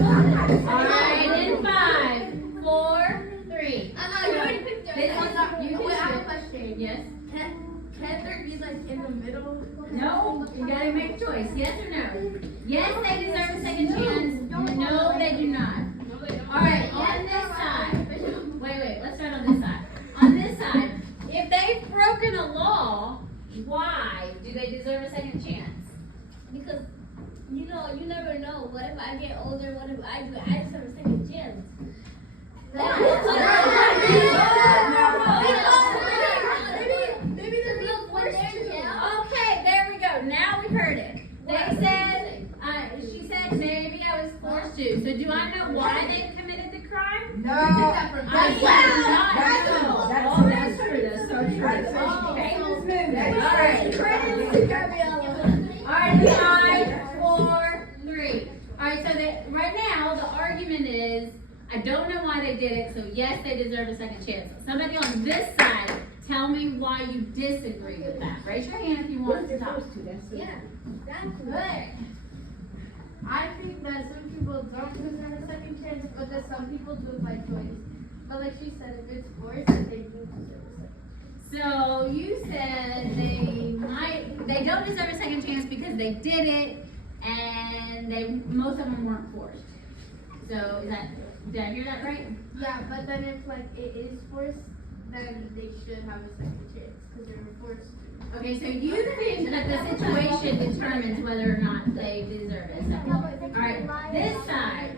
Alright, in 5, 4, 3. This one's not, you can I have a choose. question. Yes? Can there be like in the middle? No, you gotta make a choice. Yes or no? Yes, they deserve a second chance. No, they do not. Alright, on this side. Wait, let's start on this side. On this side, if they've broken a law, why do they deserve a second chance? Because, you never know. What if I get older? What if I do? I just have a second chance. Maybe they're being forced to. Okay, there we go. Now we heard it. They said, she said maybe I was forced to. So do I know why they committed the crime? No. I do not know. Oh, that's true. That's so true. Okay. Alright, 5, 4, 3. Alright, so right now the argument is, I don't know why they did it, so yes, they deserve a second chance. Somebody on this side, tell me why you disagree with that. Raise your hand if you want to talk. Yeah, that's Good. I think that some people don't deserve a second chance, but that some people do it by choice. But like she said, if it's forced, then they do deserve a second. So you said they don't deserve a second chance because they did it, and most of them weren't forced. So did I hear that right? Yeah, but then if like it is forced, then they should have a second chance because they were forced to. Okay, so you think that the situation determines whether or not they deserve a second. Alright, this side,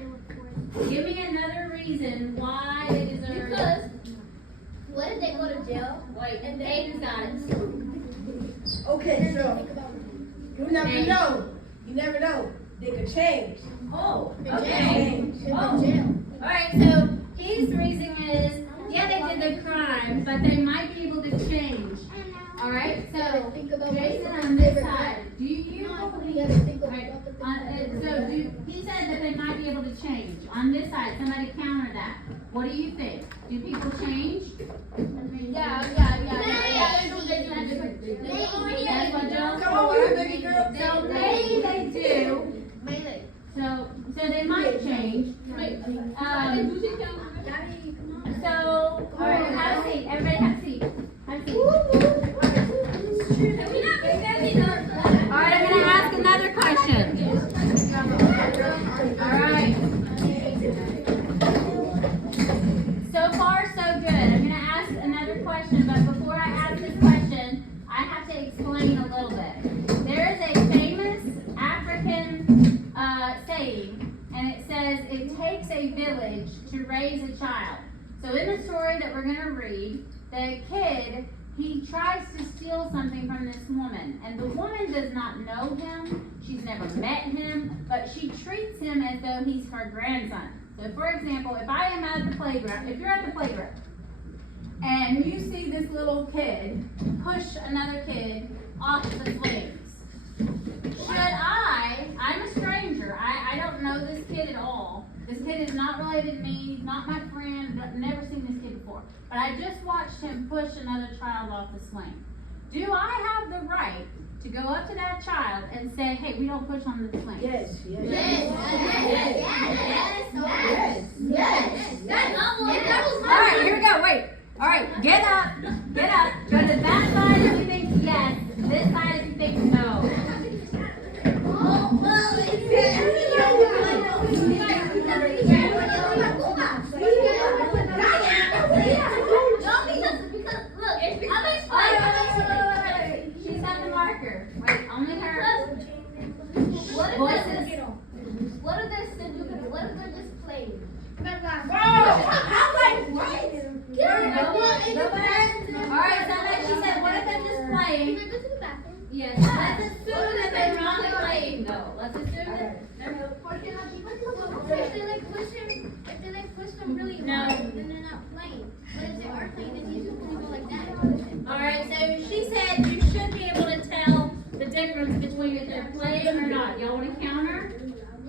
give me another reason why they deserve. because what if they go to jail? Wait, And Aiden's got it. Okay, so you never Hey. know. You never know. They could change. Oh, In okay. jail. Oh. In jail. Alright, so his reason is, yeah, they did the crime, but they might be able to change. Alright, so Think about Jason what on this side, do you You believe? gotta think about Alright, what the he said that they might be able to change. On this side, somebody counter that. What do you think? Do people change? Yeah. That's what Joe Come on here, baby girl. So maybe they do. Maybe. So they might change. So, alright, have a seat. Everybody have a seat. Have a seat. Alright, I'm gonna ask another question. Alright. So far, so good. I'm gonna ask another question, but before I ask this question, I have to explain a little bit. There is a famous African saying, and it says, it takes a village to raise a child. So in the story that we're gonna read, the kid, he tries to steal something from this woman, and the woman does not know him, she's never met him, but she treats him as though he's her grandson. So for example, if I am at the playground, if you're at the playground, and you see this little kid push another kid off the swings, I'm a stranger, I don't know this kid at all. This kid is not related to me, he's not my friend, I've never seen this kid before. But I just watched him push another child off the swing. Do I have the right to go up to that child and say, hey, we don't push on the swing? Yes. Alright, here we go, wait. Alright, get up. Go to that side if you think yes, this side if you think no. She's got the marker. Wait, only her. What if they're just playing? Alright, so then she said, what if they're just playing? Yes, let's assume that they're not playing though. Let's assume that they're If they push them really hard, then they're not playing. But if they are playing, then you just go like that. Alright, so she said you should be able to tell the difference between if they're playing or not. Y'all want to counter?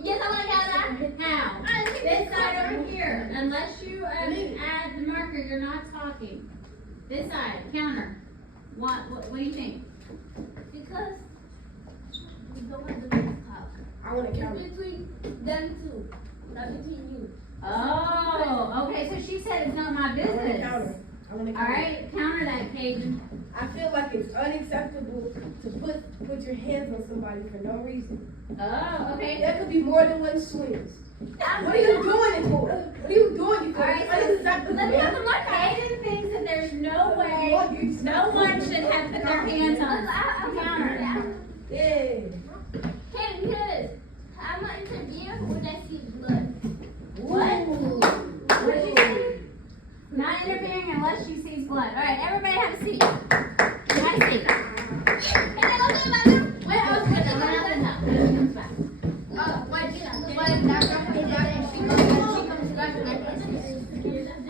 Yes, I want to have that. How? This side over here. Unless you add the marker, you're not talking. This side, counter. What do you think? Because we don't have the I want to count. Between them two, not between you. Oh, okay, so she said it's not my I want to business. count her. I want to All count her. right, counter that, Caden. I feel like it's unacceptable to put your hands on somebody for no reason. Oh, okay. There could be more than one swings. What are you doing it for? What are you doing it for? All right, It's so unacceptable, let me have man. a look. Caden thinks that there's no way, no one should have put their hands on the counter. Yeah. Hey, because I'm not interviewing when I see blood. What? What did you say? Not interfering unless she sees blood. All right, everybody have a seat. Have a seat. Can I go to the bathroom? Wait, I was gonna run out the house. She comes back.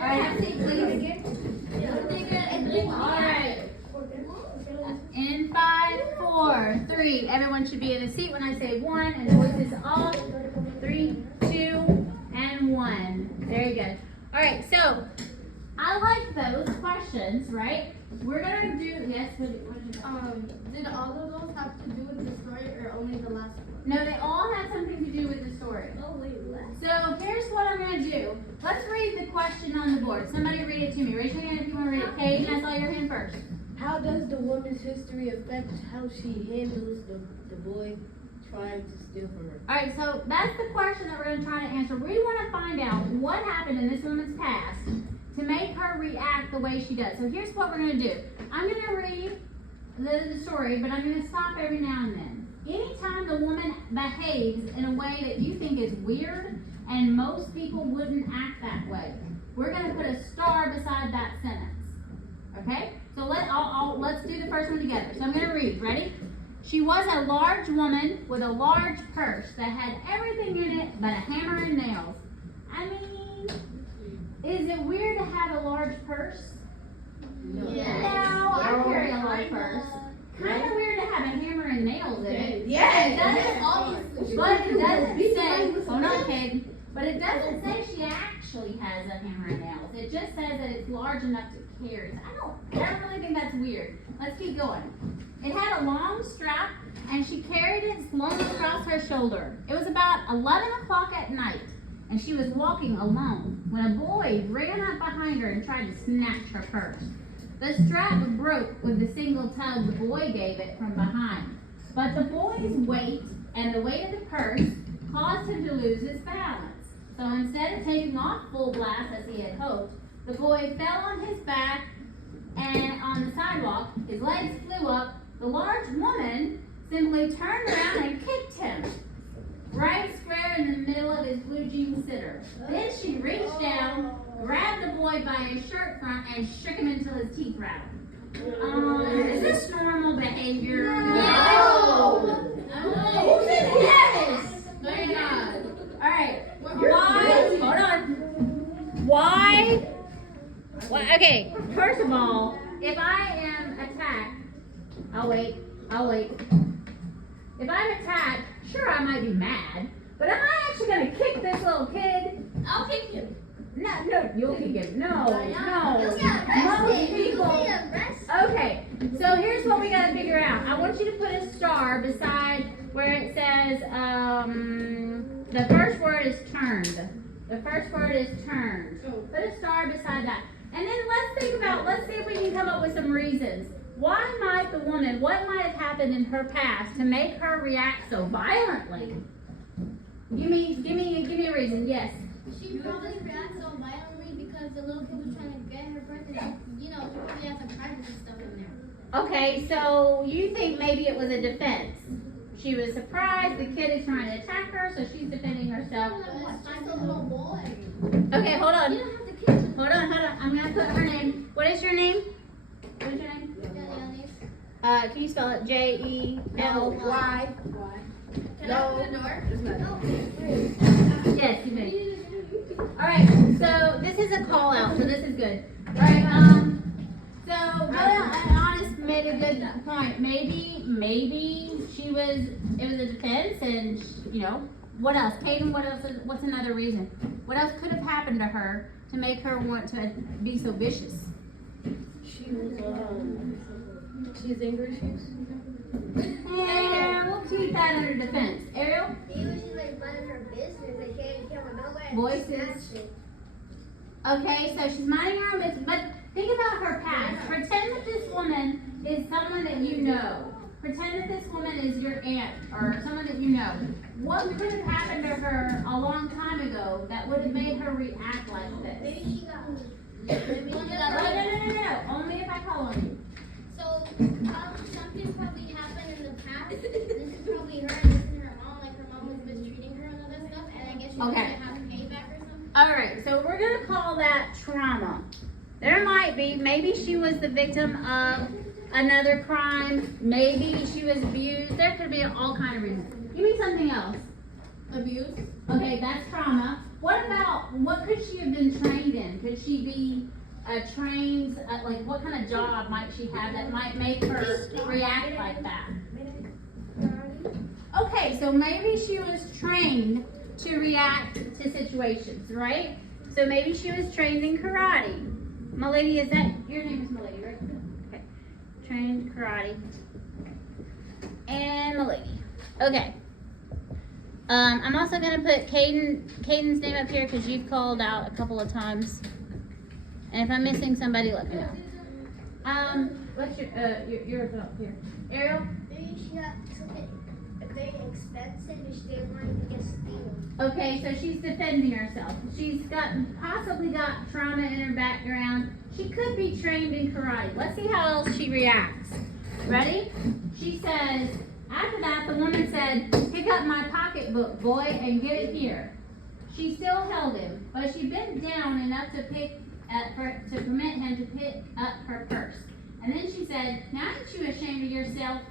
All right, have a seat, please. All right. In 5, 4, 3. Everyone should be in a seat when I say 1, and voices off. 3, 2, and 1. Very good. All right, so I like those questions, right? We're gonna do yes. What did you? Did all of those have to do with the story or only the last one? No, they all have something to do with the story. Oh, wait, what? So here's what I'm gonna do. Let's read the question on the board. Somebody read it to me. Raise your hand if you want to read it. Paige, I saw your hand first. How does the woman's history affect how she handles the boy trying to steal from her? All right, so that's the question that we're going to try to answer. We want to find out what happened in this woman's past to make her react the way she does. So here's what we're going to do. I'm going to read the story, but I'm going to stop every now and then. Anytime the woman behaves in a way that you think is weird and most people wouldn't act that way, we're going to put a star beside that sentence. Okay? So let's do the first one together. So I'm going to read. Ready? She was a large woman with a large purse that had everything in it but a hammer and nails. I mean, is it weird to have a large purse? No. No, I carry a large purse. Kind of weird to have a hammer and nails in it. Yeah. But it doesn't say, hold on, kid. But it doesn't say she actually has a hammer and nails. It just says that it's large enough to carry. I don't really think that's weird. Let's keep going. It had a long strap, and she carried it slung across her shoulder. It was about 11 o'clock at night, and she was walking alone when a boy ran up behind her and tried to snatch her purse. The strap broke with the single tug the boy gave it from behind, but the boy's weight and the weight of the purse caused him to lose his balance. So instead of taking off full blast as he had hoped, the boy fell on his back and on the sidewalk. His legs flew up. The large woman simply turned around and kicked him right square in the middle of his blue jean sitter. Then she reached down, grabbed the boy by his shirt front, and shook him until his teeth rattled. Is this normal behavior? No. Yes. Thank God. All right. Why? Hold on. Why? Well, okay. First of all, if I am attacked, I'll wait. If I'm attacked, sure I might be mad, but am I actually gonna kick this little kid? I'll kick you. No, you'll kick him. No. You'll get arrested. Most You'll people. get arrested. Okay, so here's what we gotta figure out. I want you to put a star beside where it says, the first word is turned. The first word is turned. Put a star beside that. And then let's see if we can come up with some reasons. Why might the woman, what might have happened in her past to make her react so violently? Give me a reason, yes. She probably reacted so violently because the little kid was trying to get her purse and, she probably had some prizes and stuff in there. Okay, so you think maybe it was a defense. She was surprised, the kid is trying to attack her, so she's defending herself. It's just a little boy. Okay, hold on. You don't have to kick him. Hold on. I'm gonna put her name. What is your name? What is your name? Can you spell it? Jely? Why? Can I open the door? Yes, you may. Alright, so this is a call out, so this is good. Alright, so Brother Honest made a good point. Maybe it was a defense and, what else? Peyton, what's another reason? What else could have happened to her to make her want to be so vicious? She has anger issues. Yeah, we'll keep that under defense. Ariel? He was camera. Don't let Voices. snatch it. Okay, so she's minding her own business, but think about her past. Pretend that this woman is someone that you know. Pretend that this woman is your aunt or someone that you know. What could have happened to her a long time ago that would have made her react like this? Maybe she got. No. Only if I call on you. So something probably happened in the past. This is probably her and this is her mom. Like her mom was mistreating her and all that stuff. And I guess she's Okay. gonna have payback or something. Alright, so we're gonna call that trauma. There might be, maybe she was the victim of another crime, maybe she was abused, there could be all kind of reasons. Give me something else. Abuse. Okay, that's trauma. What about, what could she have been trained in? Could she be trained, like what kind of job might she have that might make her react like that? Okay, so maybe she was trained to react to situations, right? So maybe she was trained in karate. Milady, is that, your name is Milady, right? Okay, trained karate. And Milady, okay. I'm also gonna put Caden's name up here because you've called out a couple of times. And if I'm missing somebody, let me know. What's yours up here? Ariel? Maybe she got something very expensive and she didn't want to get stolen. Okay, so she's defending herself. She's possibly got trauma in her background. She could be trained in karate. Let's see how else she reacts. Ready? She says, after that, the woman said, pick up my pocketbook, boy, and get it here. She still held him, but she bent down enough to permit him to pick up her purse. And then she said, now aren't you ashamed of yourself?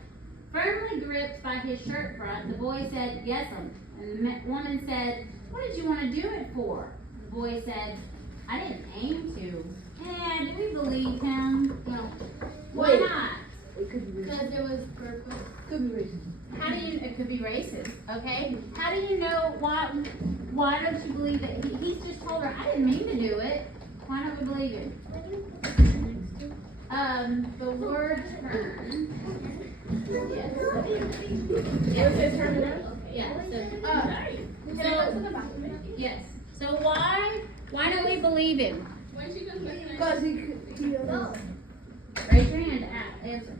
Firmly gripped by his shirt front, the boy said, yes'm. And the woman said, what did you want to do it for? The boy said, I didn't aim to. And do we believe him? No. Why Wait. not? It could be racist. Because it was purpose. Could be racist. How do you, it could be racist, okay? How do you know why don't you believe that he's just told her, I didn't mean to do it. Why don't we believe him? The word turn. Yes. It says turn around. Yeah, so, yes. So why don't we believe him? Because he No, Raise your hand, answer.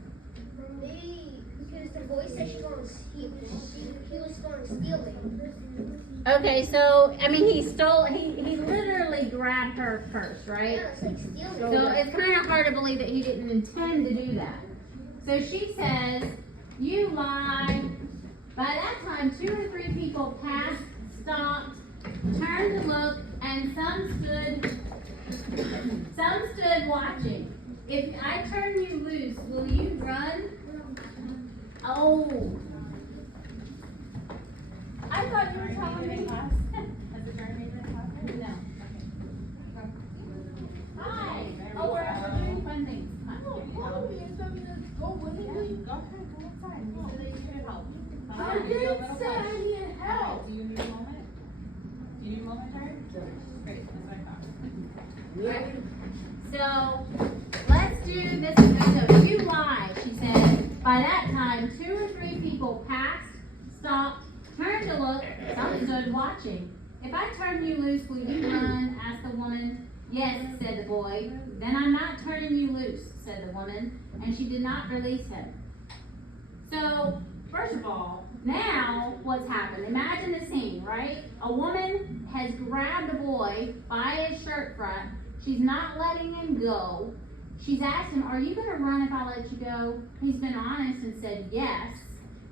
maybe because the boy said he was going to steal it. Okay, so, I mean, he literally grabbed her purse, right? Yeah, it's like stealing. So it's kind of hard to believe that he didn't intend to do that. So she says, you lie. By that time, 2 or 3 people passed, stopped, turned to look, and some stood watching. If I turn you loose, will you run? Oh. I thought you were telling me. No. Hi. Oh, we're doing fun things. I didn't say I needed help. Do you need a moment? Do you need a moment, Jared? Great, that's what I thought. So, let's do this. So, you lie, she said. By that time, 2 or 3 people passed, stopped, turned to look, some stood watching. If I turn you loose, will you run? Asked the woman. Yes, said the boy. Then I'm not turning you loose, said the woman, and she did not release him. So, first of all, now what's happened? Imagine the scene, right? A woman has grabbed a boy by his shirt front. She's not letting him go. She's asked him, are you going to run if I let you go? He's been honest and said yes.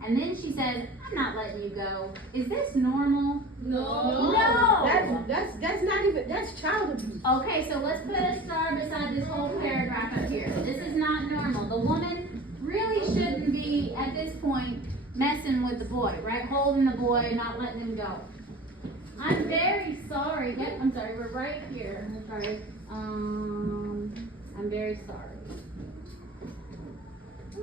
And then she says, I'm not letting you go. Is this normal? No. No. That's not even, that's child abuse. Okay, so let's put a star beside this whole paragraph up here. This is not normal. The woman really shouldn't be, at this point, messing with the boy, right? Holding the boy and not letting him go. I'm very sorry. I'm sorry, we're right here. I'm sorry. I'm very sorry.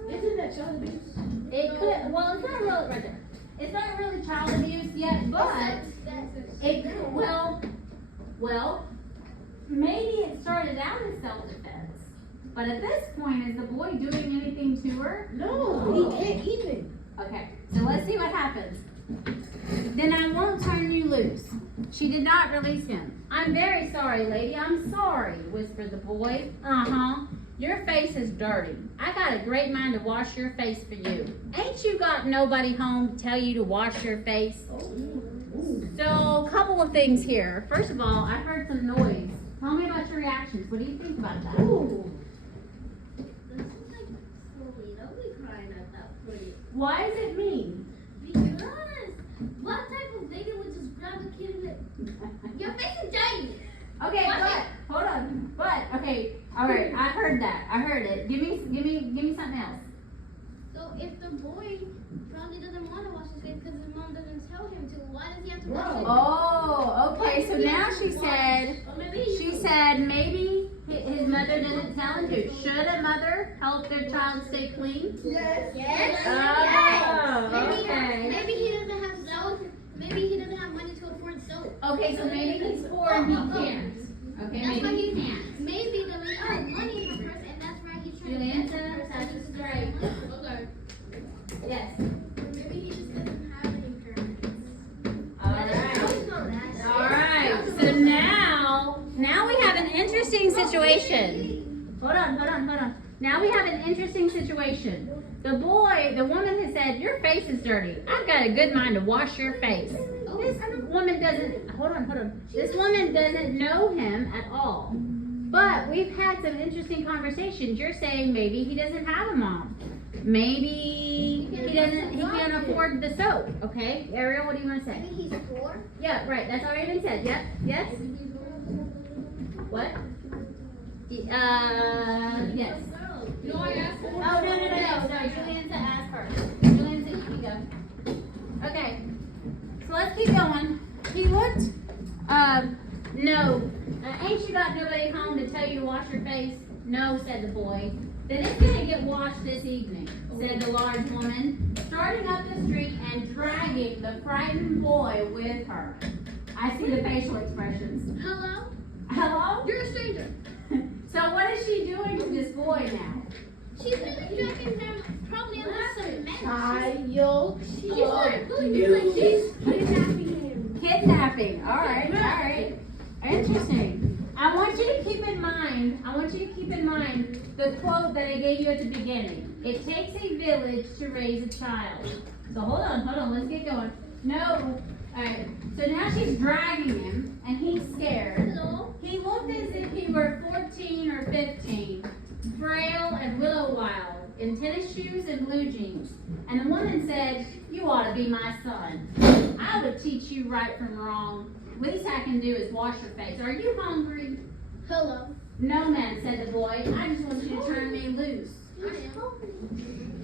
Isn't that child abuse? It could, well, it's not really, right there. It's not really child abuse yet, but it could, well, maybe it started out as self-defense. But at this point, is the boy doing anything to her? No, he can't even. Okay, so let's see what happens. Then I won't turn you loose. She did not release him. I'm very sorry, lady. I'm sorry, whispered the boy. Uh-huh. Your face is dirty. I got a great mind to wash your face for you. Ain't you got nobody home to tell you to wash your face? So, a couple of things here. First of all, I heard some noise. Tell me about your reactions. What do you think about that? This is like silly. Don't be crying at that point. Why is it mean? Because what type of lady would just grab a kid and your face is dirty. Okay, Wash but it. hold on. But okay, all right. I heard that. I heard it. Give me something else. So if the boy probably doesn't want to wash his face because his mom doesn't tell him to, why does he have to wash it? Oh, Why okay. does So he now have to she wash? said. Or maybe he She said maybe his mother doesn't tell him to. Should a mother help their child stay clean? Yes. Yes. Oh, Maybe, okay. maybe he doesn't have soap. Maybe he doesn't have money to afford soap. Okay, so maybe he's poor and he can't. Okay, That's why maybe he he can't. Maybe the lady has money in her purse, and that's why he's trying Julian, to get her that's purse. great. Okay. Yes. Maybe he just doesn't have any parents. All right. All right. So now we have an interesting situation. Hold on. Now we have an interesting situation. The woman has said, your face is dirty. I've got a good mind to wash your face. This woman doesn't, hold on. This woman doesn't know him at all. But we've had some interesting conversations. You're saying maybe he doesn't have a mom. Maybe he can't afford the soap. Okay, Ariel, what do you want to say? Maybe he's poor. Yeah, right, that's already been said. Yep, yes? What? Yes. No, I asked her. Oh, no. Sorry, Julian said ask first. Julian said you can go. Okay, so let's keep going. He looked, no. Ain't you got nobody home to tell you to wash your face? No, said the boy. Then it's gonna get washed this evening, said the large woman, starting up the street and dragging the frightened boy with her. I see the facial expressions. Hello? Hello? You're a stranger. So what is she doing to this boy now? She's really dragging them probably on the cement. Child. She's not really like she's kidnapping him. Kidnapping. All right. Interesting. I want you to keep in mind the quote that I gave you at the beginning. It takes a village to raise a child. So hold on, let's get going. No. Alright. So now she's dragging him and he's scared. Hello? He looked as if he were 14 or 15, frail and willow wild, in tennis shoes and blue jeans. And the woman said, you ought to be my son. I would teach you right from wrong. Least I can do is wash your face. Are you hungry? Hello? No, man, said the boy. I just want you to turn me loose.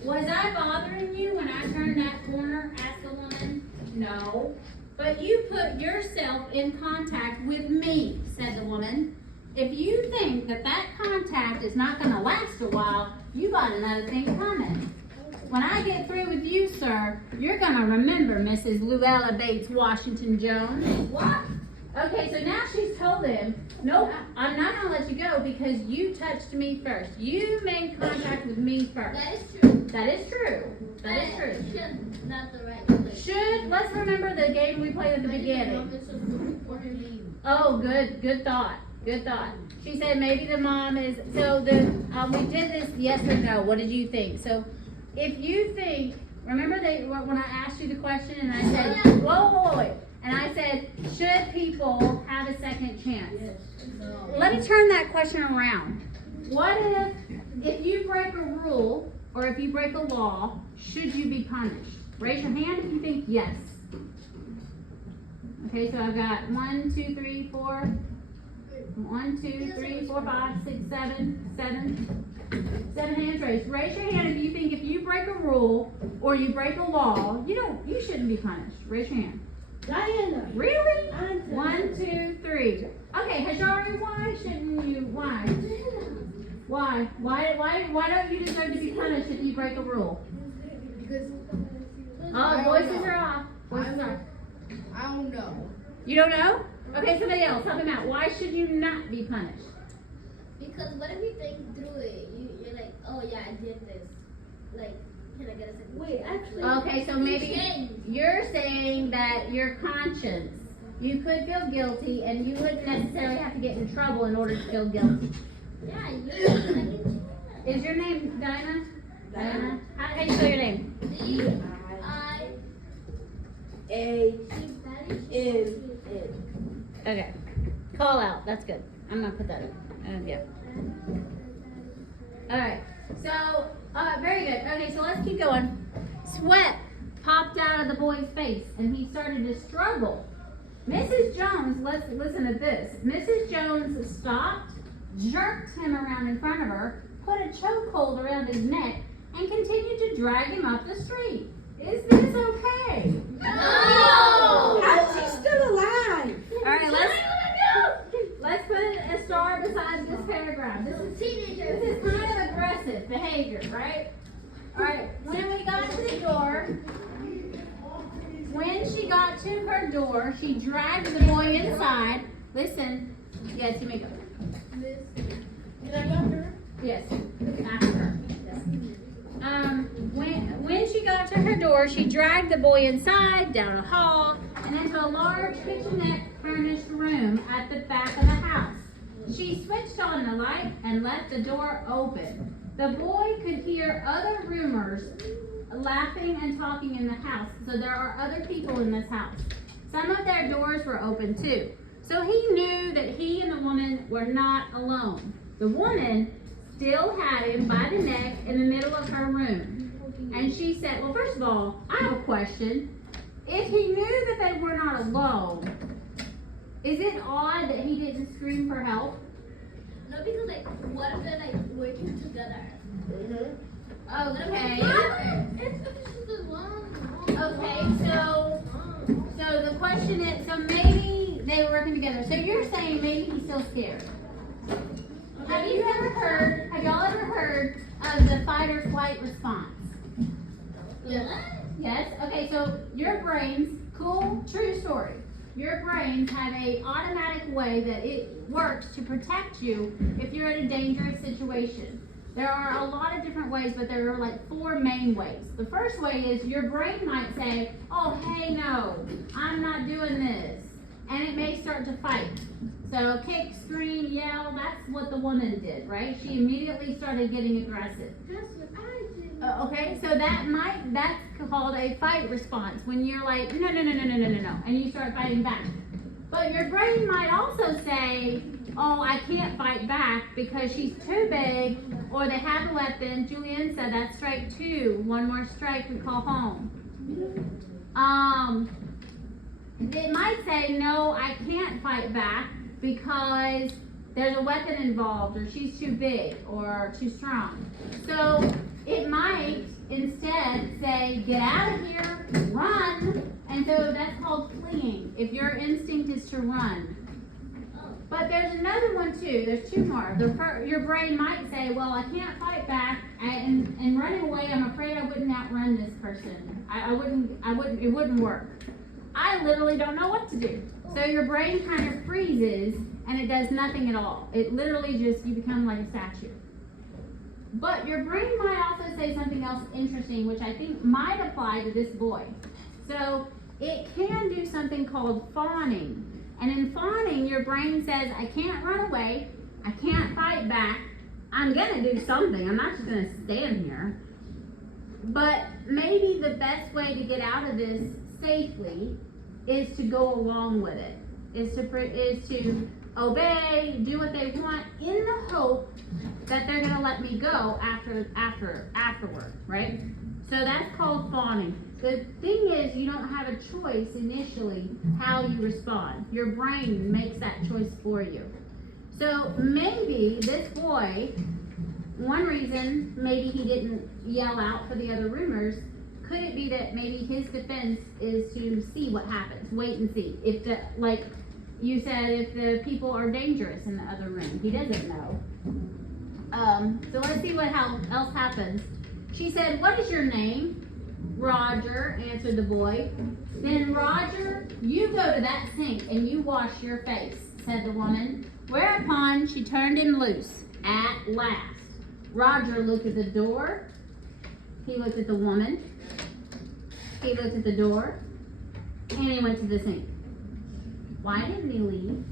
Was I bothering you when I turned that corner? Asked the woman. No. But you put yourself in contact with me, said the woman. If you think that contact is not going to last a while, you got another thing coming. When I get through with you, sir, you're going to remember Mrs. Luella Bates Washington Jones. What? Okay, so now she's told him, nope, I'm not going to let you go because you touched me first. You made contact with me first. That is true. That is true. That is true. Should not the right place. Let's remember the game we played at the beginning. Oh, good thought. Good thought. She said maybe the mom is, so we did this yes or no. What did you think? So if you think, remember when I asked you the question and I said, whoa. And I said, should people have a second chance? Yes. No. Let me turn that question around. What if you break a rule or if you break a law, should you be punished? Raise your hand if you think yes. Okay, so I've got 1, 2, 3, 4. 1, 2, 3, 4, 5, 6, 7 hands raised. Raise your hand if you think if you break a rule or you break a law, you shouldn't be punished. Raise your hand. Diana. Really? 1, 2, 3. Okay, Hajari, why shouldn't you? Why? Why don't you deserve to be punished if you break a rule? Because Oh, voices are off. Voices are off. I don't know. You don't know? Okay, somebody else, help him out. Why should you not be punished? Because what if you think through it? You're like, oh yeah, I did this. Like, can I get a second? Wait, actually. Okay, so maybe you're saying that your conscience You could feel guilty, and you wouldn't necessarily have to get in trouble in order to feel guilty. Yeah, you Is your name Dinah? Diana? How do you spell your name? D-I-A-N-N. Okay. Call out. That's good. I'm gonna put that in. Yeah. All right. So, very good. Okay, so let's keep going. Sweat popped out of the boy's face, and he started to struggle. Mrs. Jones, let's listen to this. Mrs. Jones stopped, jerked him around in front of her, put a chokehold around his neck, and continued to drag him up the street. Is this okay? No! How is he still alive? All right, let's put a star beside this paragraph. This is kind of aggressive behavior, right? All right, when we got to the door, when she got to her door, she dragged the boy inside. Listen, yes, you may go. Did I go her? Yes, after her. When she got to her door, she dragged the boy inside, down a hall, and into a large kitchenette furnished room at the back of the house. She switched on the light and left the door open. The boy could hear other roomers laughing and talking in the house, so there are other people in this house. Some of their doors were open too. So he knew that he and the woman were not alone. The woman still had him by the neck in the middle of her room. And she said, well, first of all, I have a question. If he knew that they were not alone, is it odd that he didn't scream for help? No, because like, what if they're like working together? Okay. It's Okay, so the question is, so maybe they were working together. So you're saying maybe he's still scared. Have y'all ever heard of the fight or flight response? Yes? Okay, so your brains, cool, true story. Your brains have a automatic way that it works to protect you if you're in a dangerous situation. There are a lot of different ways, but there are like 4 main ways. The first way is your brain might say, oh, hey, no, I'm not doing this. And it may start to fight. So kick, scream, yell, that's what the woman did, right? She immediately started getting aggressive. That's what I did. Okay, so that's called a fight response. When you're like, no, and you start fighting back. But your brain might also say, oh, I can't fight back because she's too big, or they have a weapon. Julian said that's strike 2. One more strike, we call home. It might say, no, I can't fight back because there's a weapon involved, or she's too big, or too strong. So it might instead say, get out of here, run. And so that's called fleeing, if your instinct is to run. But there's another one too. There's 2 more. Your brain might say, well, I can't fight back, and running away, I'm afraid I wouldn't outrun this person. It wouldn't work. I literally don't know what to do. So your brain kind of freezes and it does nothing at all. It literally just, you become like a statue. But your brain might also say something else interesting, which I think might apply to this boy. So it can do something called fawning. And in fawning, your brain says, I can't run away, I can't fight back, I'm gonna do something, I'm not just gonna stand here. But maybe the best way to get out of this safely is to go along with it, is to obey, do what they want in the hope that they're gonna let me go afterward, right? So that's called fawning. The thing is, you don't have a choice initially how you respond. Your brain makes that choice for you. So maybe this boy, one reason maybe he didn't yell out for the other roomers, could it be that maybe his defense is to see what happens, wait and see. If the, like you said, if the people are dangerous in the other room, he doesn't know. So let's see what else happens. She said, what is your name? Roger, answered the boy. Then Roger, you go to that sink and you wash your face, said the woman. Whereupon she turned him loose at last. Roger looked at the door. He looked at the woman. He looked at the door. And he went to the sink. Why didn't he leave?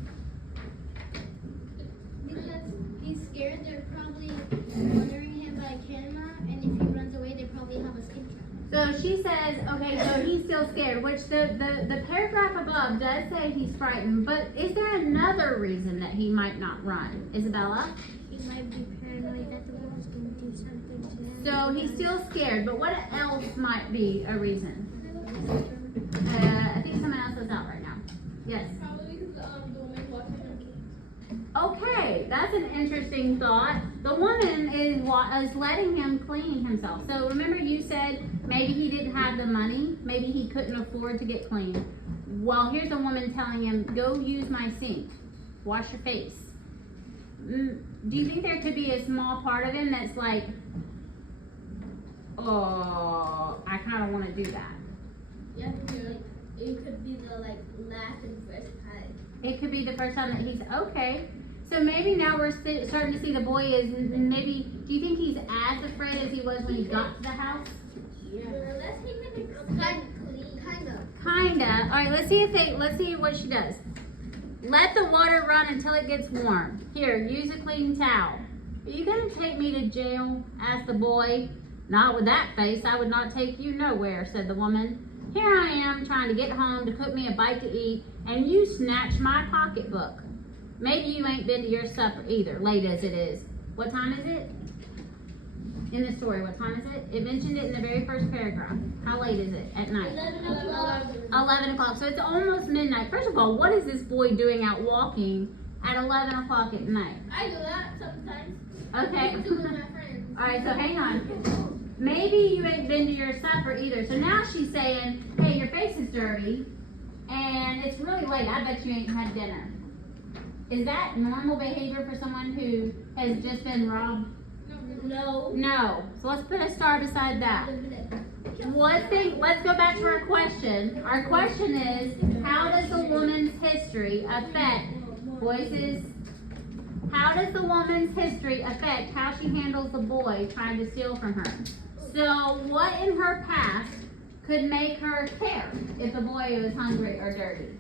Because he's scared. They're probably monitoring him by camera, and if he runs away, they probably have a skin trap. So she says, okay, so he's still scared, which the paragraph above does say he's frightened, but is there another reason that he might not run? Isabella? He might be paranoid that the wolf is going to do something to him. So he's still scared, but what else might be a reason? I think someone else is out right now. Yes. Probably because the woman watching him. Okay, that's an interesting thought. The woman is letting him clean himself. So remember you said maybe he didn't have the money, maybe he couldn't afford to get clean. Well, here's a woman telling him, go use my sink, wash your face. Do you think there could be a small part of him that's like, oh, I kind of want to do that? Yeah, it could be the last and first time. It could be the first time that he's okay. So maybe now we're starting to see the boy is maybe. Do you think he's as afraid as he was when he got to the house? Kinda. All right. Let's see what she does. Let the water run until it gets warm. Here, use a clean towel. Are you gonna take me to jail? Asked the boy. Not with that face. I would not take you nowhere, said the woman. Here I am trying to get home to cook me a bite to eat, and you snatch my pocketbook. Maybe you ain't been to your supper either, late as it is. What time is it? In the story, what time is it? It mentioned it in the very first paragraph. How late is it at night? 11 o'clock. So it's almost midnight. First of all, what is this boy doing out walking at 11 o'clock at night? I do that sometimes. Okay. With my friends. All right, so hang on. Maybe you ain't been to your supper either. So now she's saying, hey, your face is dirty and it's really late. I bet you ain't had dinner. Is that normal behavior for someone who has just been robbed? No. No. So let's put a star beside that. Let's go back to our question. Our question is, how does the woman's history affect voices? How does the woman's history affect how she handles the boy trying to steal from her? So what in her past could make her care if the boy was hungry or dirty?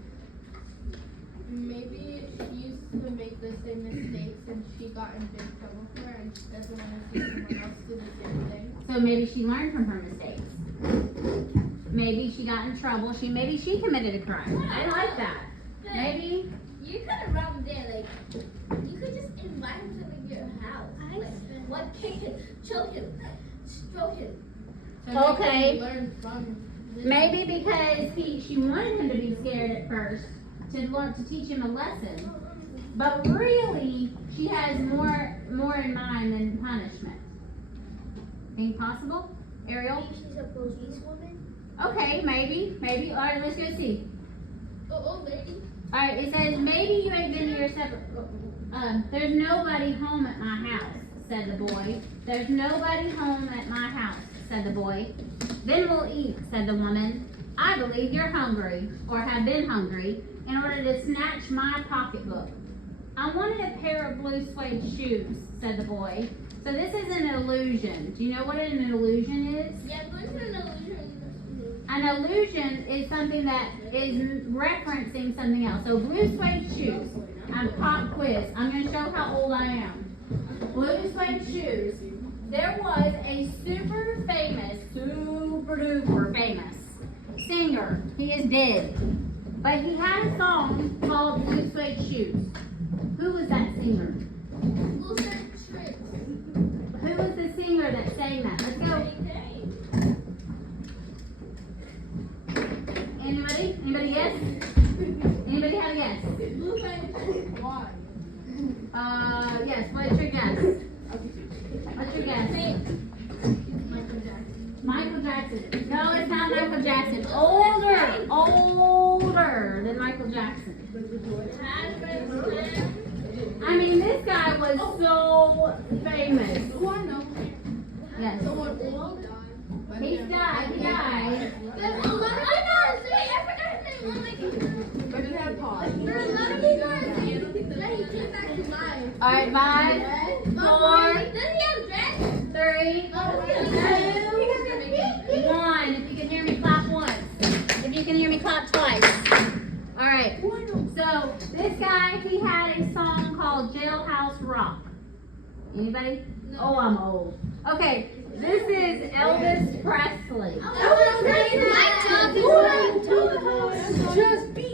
Maybe she used to make the same mistakes and she got in big trouble for it and she doesn't want to see someone else do the same thing. So maybe she learned from her mistakes. Maybe she got in trouble. Maybe she committed a crime. I like that. Maybe. You could have robbed there, you could just invite him to your house. Kick him, choke him, stroke him. Okay. Learn from this. Maybe because she wanted him to be scared at first to teach him a lesson. But really, she has more in mind than punishment. Think possible? Ariel? Maybe she's a policewoman. Okay, maybe. All right, let's go see. Old lady. All right, it says, maybe you ain't been to your supper. There's nobody home at my house, said the boy. There's nobody home at my house, said the boy. Then we'll eat, said the woman. I believe you're hungry, or have been hungry, in order to snatch my pocketbook. I wanted a pair of blue suede shoes, said the boy. So this is an illusion. Do you know what an illusion is? Yeah, what's an illusion? An illusion is something that is referencing something else. So blue suede shoes. I'm pop quiz. I'm going to show how old I am. Blue suede shoes. There was a super duper famous singer. He is dead. But he had a song called Blue Suede Shoes. Who was that singer? Blue shirt tricks. Who was the singer that sang that? Let's go. Anybody? Anybody guess? Anybody have a guess? Why? Yes, what's your guess? What's your guess? Michael Jackson. No, it's not Michael Jackson. Older than Michael Jackson. I mean, this guy was so famous. Oh, I know. Yes. Someone old. He died. But he had pause. All right, 5, 4, 3, 2, 1. If you can hear me, clap once. If you can hear me, clap twice. Alright, so this guy, he had a song called Jailhouse Rock. Anybody? Oh, I'm old. Okay, this is Elvis Presley.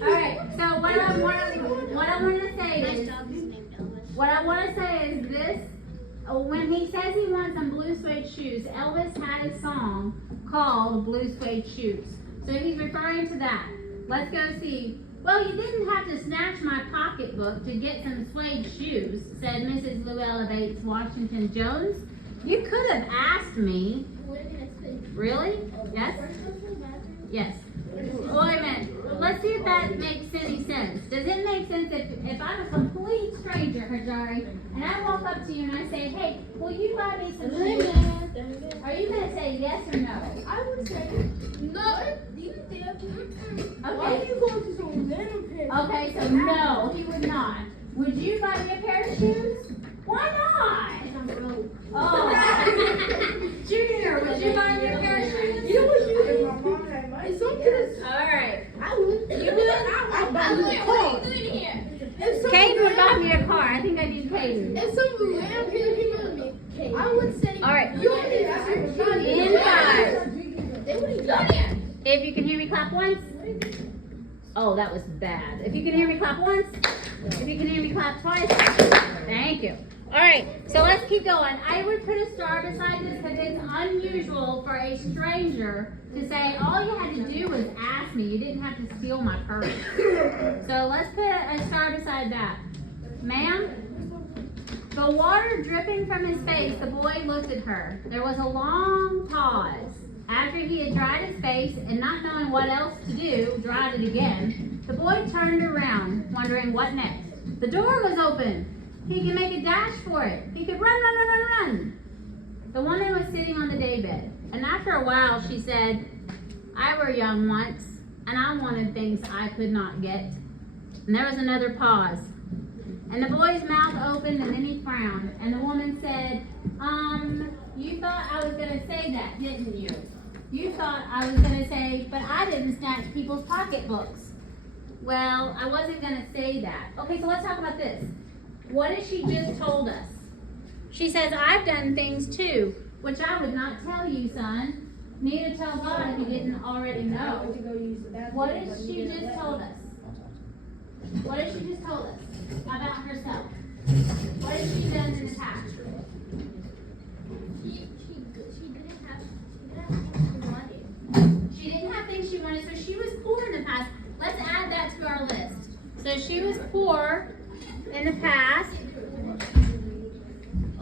Alright, so what I want to say is this. When he says he wants some blue suede shoes, Elvis had a song called Blue Suede Shoes. So he's referring to that. Let's go see. Well, you didn't have to snatch my pocketbook to get some suede shoes, said Mrs. Luella Bates Washington Jones. You could have asked me. Really? Yes? Yes. Wait a minute. Let's see if that makes any sense. Does it make sense if I'm a complete stranger, Hajari, and I walk up to you and I say, hey, will you buy me some shoes? Are you going to say yes or no? I would say no. You would say Why are Okay. you going to some random pair? Okay, so no, he would not. Would you buy me a pair of shoes? Why not? Oh. Junior, would you buy me a pair of shoes? You know what you do? My mom had money. It's something. All right. I would. You would? I'll buy you a What are car. you doing here? If some Caden would buy me a car. I think I need Caden. If some random kid came up to me, I would say. All right. You already asked me. In 5. They would Junior. If you can hear me, clap once. Oh, that was bad. If you can hear me, clap once. If you can hear me, clap twice. Thank you. All right, so let's keep going. I would put a star beside this because it's unusual for a stranger to say, all you had to do was ask me. You didn't have to steal my purse. So let's put a star beside that. Ma'am? The water dripping from his face, the boy looked at her. There was a long pause. After he had dried his face and not knowing what else to do, dried it again, the boy turned around, wondering what next. The door was open. He could make a dash for it. He could run. The woman was sitting on the daybed, and after a while she said, I were young once, and I wanted things I could not get. And there was another pause. And the boy's mouth opened, and then he frowned. And the woman said, you thought I was going to say that, didn't you? You thought I was going to say, but I didn't snatch people's pocketbooks. Well, I wasn't going to say that. Okay, so let's talk about this. What has she just told us? She says, I've done things too, which I would not tell you, son. Neither tell God if you didn't already know. What has she just told us? What has she just told us about herself? What has she done in the past? She didn't have things she wanted, so she was poor in the past. Let's add that to our list. So she was poor in the past.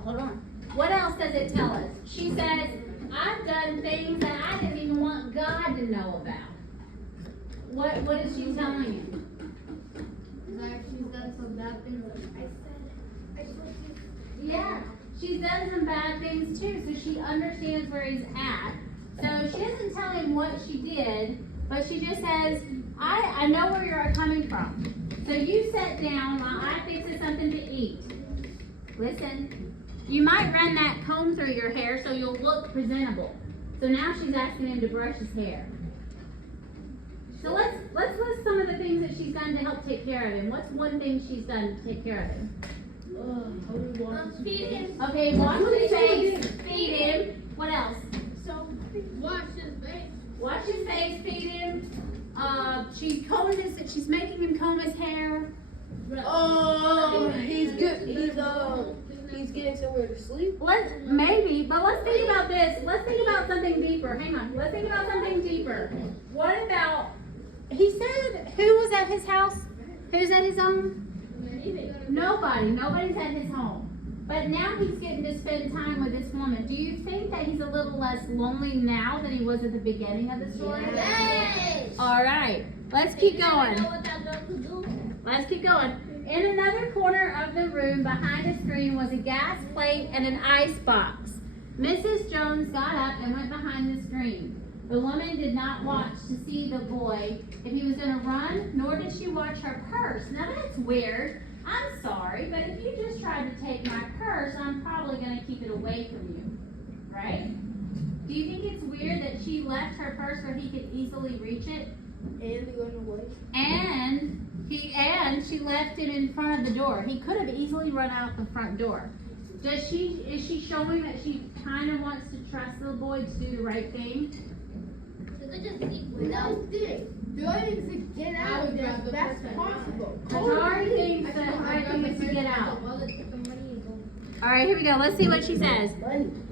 Hold on. What else does it tell us? She says, I've done things that I didn't even want God to know about. What is she telling you? Like she's done some bad things. Yeah, she's done some bad things too, so she understands where he's at. So she doesn't tell him what she did, but she just says, I know where you're coming from. So you sit down while I fix us something to eat. Listen, you might run that comb through your hair so you'll look presentable. So now she's asking him to brush his hair. So let's list some of the things that she's done to help take care of him. What's one thing she's done to take care of him? Feed him. Okay, wash his face, feed him. What else? So wash his face. Wash his face, feed him. She's making him comb his hair. Oh, he's good. He's getting somewhere to sleep. Let's think about this. Let's think about something deeper. Hang on. Let's think about something deeper. What about, he said, who was at his house? Who's at his home? Nobody. Nobody's at his home. But now he's getting to spend time with this woman. Do you think that he's a little less lonely now than he was at the beginning of the story? Yes. All right. Let's keep I going. know what that girl could do. Let's keep going. In another corner of the room behind a screen was a gas plate and an ice box. Mrs. Jones got up and went behind the screen. The woman did not watch to see the boy if he was going to run, nor did she watch her purse. Now that's weird. I'm sorry, but if you just tried to take my purse, I'm probably going to keep it away from you. Right? Do you think it's weird that she left her purse where he could easily reach it? And he went away. And and she left him in front of the door. He could have easily run out the front door. Is she showing that she kind of wants to trust the boy to do the right thing? So they just leave No, without. Going to get out of there, that's possible. Atari thinks the right thing is to get out. Alright, here we go. Let's see what she says.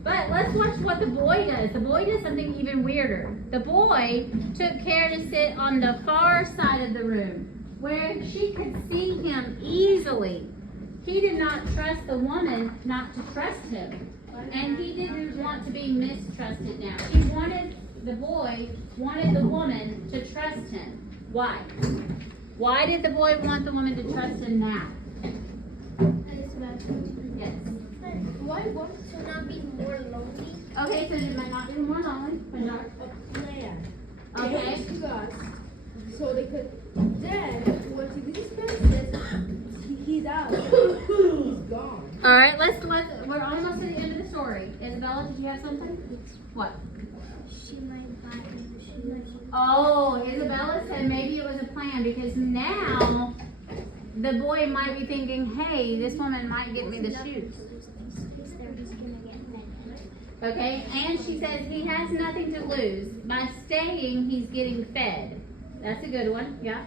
But let's watch what the boy does. The boy does something even weirder. The boy took care to sit on the far side of the room where she could see him easily. He did not trust the woman not to trust him. And he didn't want to be mistrusted now. The boy wanted the woman to trust him. Why? Why did the boy want the woman to trust him now? Yes. Why want to not be more lonely? Okay, so you might not be more lonely. But not. A plan. Okay. To us, so they could. Then once he dispenses, he's out. He's gone. All right. We're almost at the end of the story. Isabella, did you have something? What? She might buy new shoes. Oh, Isabella said maybe it was a plan because now the boy might be thinking, hey, this woman might get me the shoes. Okay, and she says he has nothing to lose. By staying, he's getting fed. That's a good one, yeah.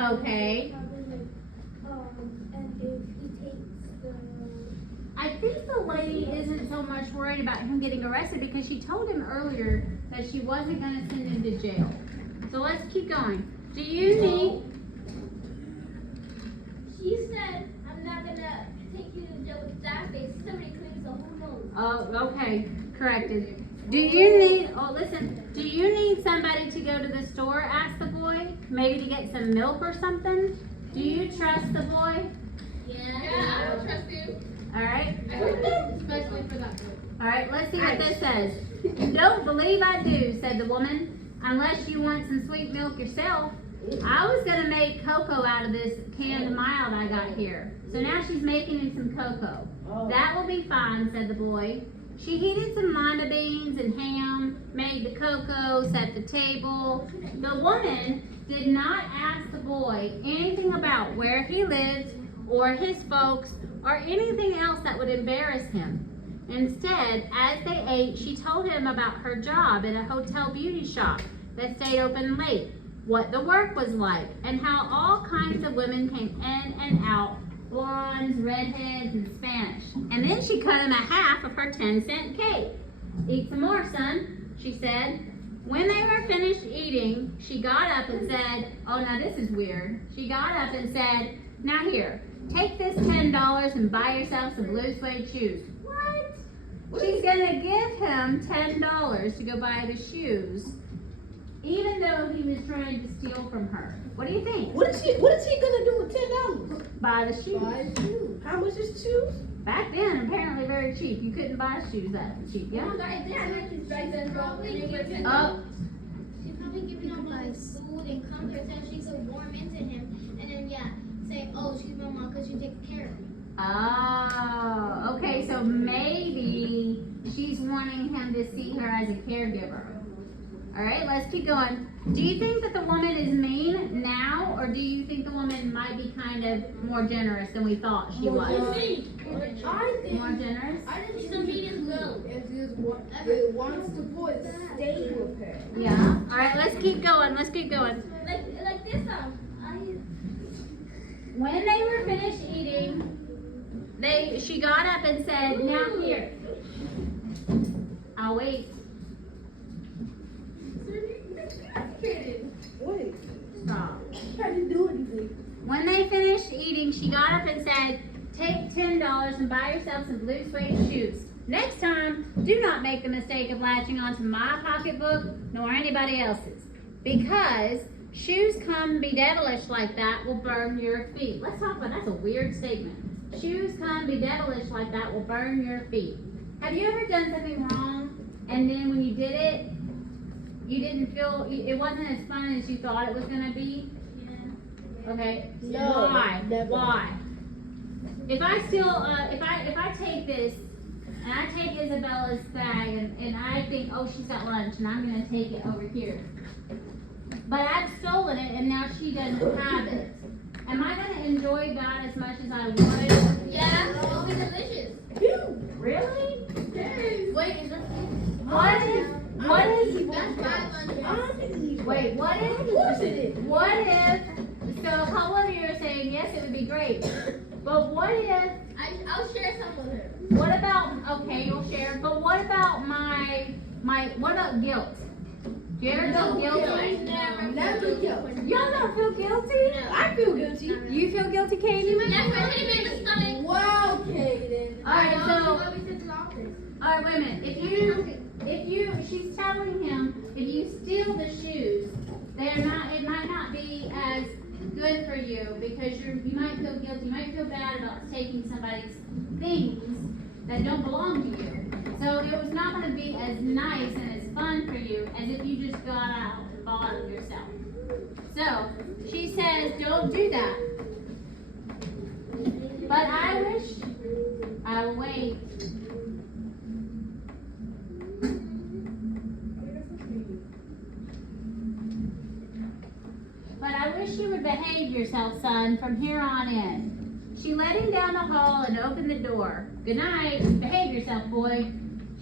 Okay. And if he takes the. I think the lady isn't so much worried about him getting arrested because she told him earlier that she wasn't going to send him to jail. So let's keep going. Do you need... She said, I'm not gonna take you to jail with that face. Somebody claims so who knows? Oh, okay. Corrected. Do you need... Oh, listen. Do you need somebody to go to the store, ask the boy? Maybe to get some milk or something? Do you trust the boy? Yeah, I don't trust you. All right. Especially for that boy. All right, let's see what this says. Don't believe I do, said the woman. Unless you want some sweet milk yourself. I was going to make cocoa out of this canned mild I got here. So now she's making him some cocoa. That will be fine, said the boy. She heated some lima beans and ham, made the cocoa, set the table. The woman did not ask the boy anything about where he lived or his folks or anything else that would embarrass him. Instead, as they ate, she told him about her job at a hotel beauty shop that stayed open late, what the work was like, and how all kinds of women came in and out, blondes, redheads, and Spanish. And then she cut him a half of her 10-cent cake. Eat some more, son, she said. When they were finished eating, she got up and said, oh, now this is weird. She got up and said, now here, take this $10 and buy yourself some blue suede shoes. What? She's gonna give him $10 to go buy the shoes, even though he was trying to steal from her. What do you think? What is he gonna do with $10? Buy the shoes. Buy shoes. How much is shoes? Back then, apparently very cheap. You couldn't buy shoes that cheap, yeah? Oh, She's probably giving him like food and comfort so she could warm into him. And then, say, oh, she's my mom because she takes care of me. oh, okay, so maybe she's wanting him to see her as a caregiver. All right, let's keep going. Do you think that the woman is mean now, or do you think the woman might be kind of more generous than we thought she was? I think More generous? I think She's a mean as well. If you wants the boy to stay with her. Yeah. All right, let's keep going. Let's keep going. Like this, When they were finished eating, she got up and said, now here. I'll wait. Wait, Stop. I didn't do anything. When they finished eating, she got up and said, take $10 and buy yourself some blue suede shoes. Next time, do not make the mistake of latching onto my pocketbook nor anybody else's. Because shoes come be devilish like that will burn your feet. Let's talk about, that's a weird statement. Shoes come be devilish like that will burn your feet. Have you ever done something wrong and then when you did it, you didn't feel, it wasn't as fun as you thought it was going to be? Okay. No, Why? never. Why? If I still, if I take this and I take Isabella's bag, and I think, oh, she's got lunch, and I'm gonna take it over here. But I've stolen it, and now she doesn't have it. Am I gonna enjoy that as much as I would? Yeah, it'll be delicious. Really? Wait, is there What if, That's my lunch. wait, what if, so a couple of you are saying, yes, it would be great. But what if, I'll share some with her. what about, okay, you'll share, but what about what about guilt? Do you ever feel guilty? Never guilty. Y'all don't feel guilty? I feel guilty. You feel guilty, Katie? Yeah, for hitting me in the stomach. Wow, Kaden. Alright, so, Let me sit in the office. alright, wait a minute. She's telling him, if you steal the shoes, it might not be as good for you because you might feel guilty, you might feel bad about taking somebody's things that don't belong to you. So it was not gonna be as nice and as fun for you as if you just got out and bought them yourself. So, she says, don't do that. But I wish, I'll wait. But I wish you would behave yourself, son, from here on in. She led him down the hall and opened the door. Good night. Behave yourself, boy,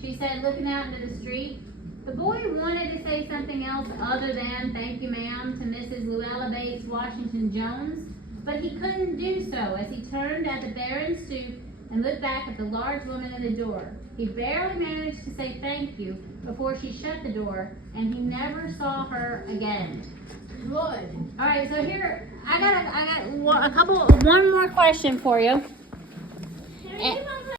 she said, looking out into the street. The boy wanted to say something else other than thank you, ma'am, to Mrs. Luella Bates Washington Jones, but he couldn't do so as he turned at the barren stoop and looked back at the large woman in the door. He barely managed to say thank you before she shut the door, and he never saw her again. Good. All right, so here I got one more question for you. Can we give